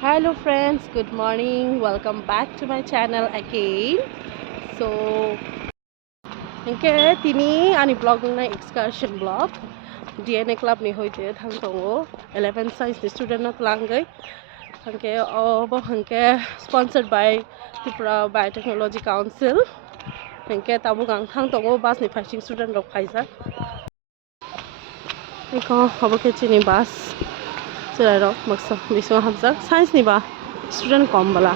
Hello friends, good morning. Welcome back to my channel again. So, tini ani vlog na excursion vlog. DNA club ni hoite thang tongo 11 science student na tlangai. Sponsored by Tripura Biotechnology Council. Tabu gang thang tongo bus ni passing student rok phaisa. Chini bus. Chilai rok maksa bisma habjak science ni ba student kom bala.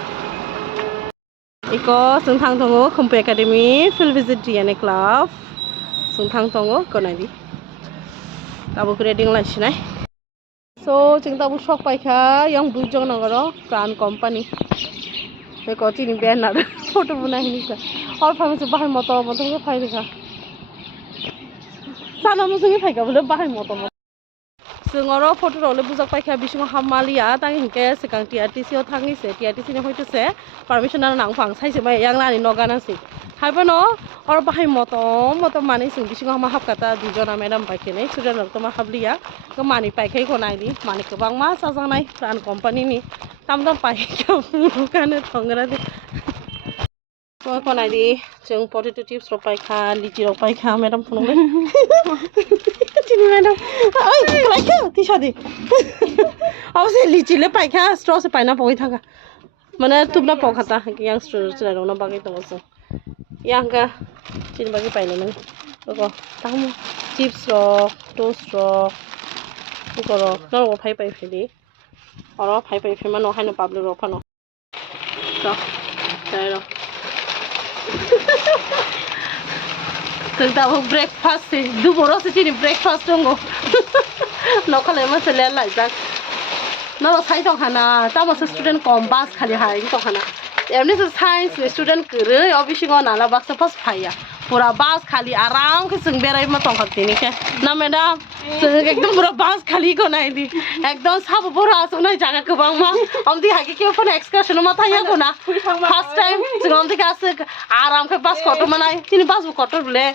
जों थां दङ खम्पु academy field visit DNA club जों थां दङ गनायदि दाबो grading लाइसिनाय सो जों दाबो शक पाइखा yang बुजों नगरो प्राण कंपनी बे कोचिनि बैनर फोटो बनाइनिखा और फामसे बाहाय मतो के फाइदिखा साना मुजों फाइखा बोले बाहाय मतो जोंरो फटो रोले बुजक पाइखा बिसिङाव हामालिया तां हिंके सिगां TRTC आव थांगिसे TRTC नि होइतोसे पारमिशन नांफां साइसे बाय यांलानि नगानासि हायबनो और बाहाय मतो माने जों बिसिङाव मा हाबकाता दुजना मेडम पाइखेने स्टुडेन्ट रक मा हाबलिया को मानि पाइखै को नायदि माने गोबां मा साजानाय प्राण कम्पानिनि तामदाम पाइखौ मुलुगानो थंगरा दे को नायदि जों पटेटो चिप्स रक पाइखा लिचि रक पाइखा madam फुनले Chini madam, ay, paika, tisha di. Aw se lichi le paika, straw se paina poi thanga. Mana tubna pok hata, yang straw chila rona bagi tongo so. Yang ka, chini bagi paina nang. Loko, tamu chips ro, toast ro, loko ro, no ro pai pai fili. Oro pai pai fili mano hai no pablo ro pano. So, chai ro. Tentang breakfast sih, dua boros sih ni breakfast donggo. Lokal emang selain lah jak. Nalo saya tahu kana, tahu masa student kombas kali hari itu kana. Emni tu science student kere, obviously kau nala baksa pas payah. Pura bas kali aram ke seng berai mah tongkat ini ke. Na madam, ekdom pura bas kali kau naik di. Ekdom sab pura asal naik jaga ke bang mah. Om di hagi ke pun excursion mah thaya ko na. First time, om di kasih aram ke bas kotor mana. Ini bas bu kotor boleh.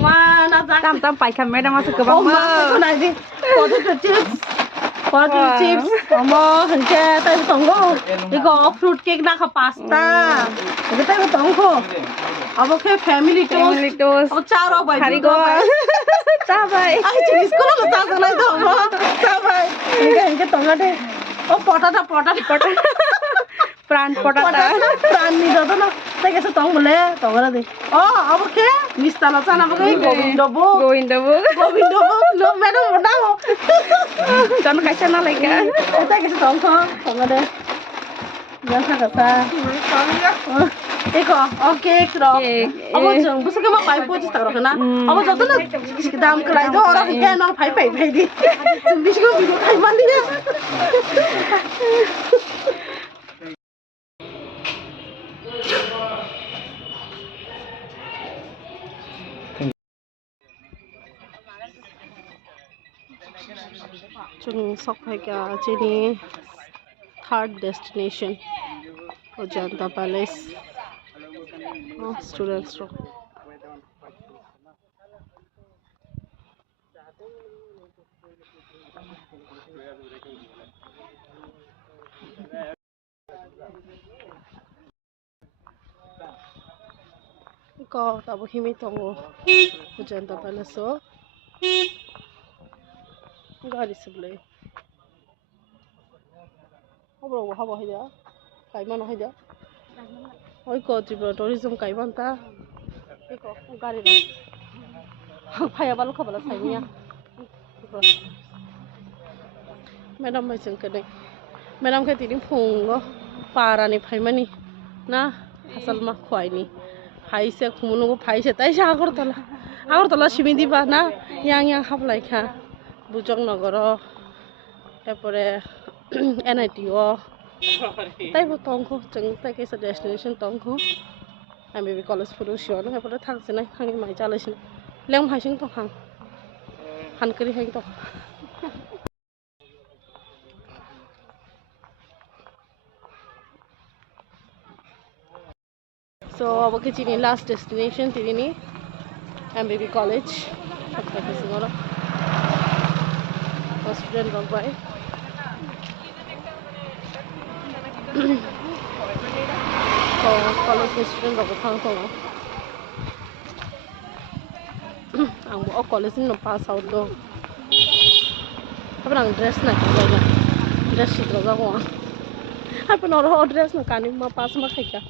Mana tak? Tam pakai madam masuk ke bang mah. Kau naik di. Potato chips, omo, hengke, tapi tunggu. Iko fruit cake nak pasta. Iko tapi tunggu. Abo ke family toast. Oh caro boy. Hari go. Cabai. Ay chips ko lang ta sanay to. Cabai. Hengke tunggu deh. Oh potato. Pran potata. Pran ni do na. Tay kasi tong boleh, tong na deh. Oh, abo ke? Mistala sana abo ke Govindo bo. No, madam bodao. Jangan kasih na lagi. Tay kasi tong na deh. Jangan kata. Iko, okay, kro. Abo jeng, bukan cuma pai poci tak rokena. Abo jatuh na dalam kelai do orang hingga nol pai di. Sembisi ko biru pai mandi ya. Chung sok ka chini third destination Ajanta Palace. Oh, students ro. Ko tabu himi tongo Ajanta Palace so. Gari sebelah. Apa hida? Kaiman hida? Oi ko Tripura tourism kaiman ta? Iko gari lo. Paya balu kabala sainya. Madam mai jeng kene. Madam ke tini phungo para ni phaimani na asal ma khwai ni. Phaise khumunu ko phaise tai Agartala simidi ba na yang hablai kha. Bujong nagoro এরপরে NITO তাই তংখো जों তাই কেসা destination তংখো MBB college ফুরুশিয়ন এরপরে থাকছে না থাকি মাই চালাইছে লেম হাইসিং তো হানকরি হাইং তো So abake chini last destination tirini MBB college student log by college student rok thang tongo ang bo college no pass out do aber ang dress na ka dress shit ro ga ko ha pa no ro dress no kani ma pass ma khai ka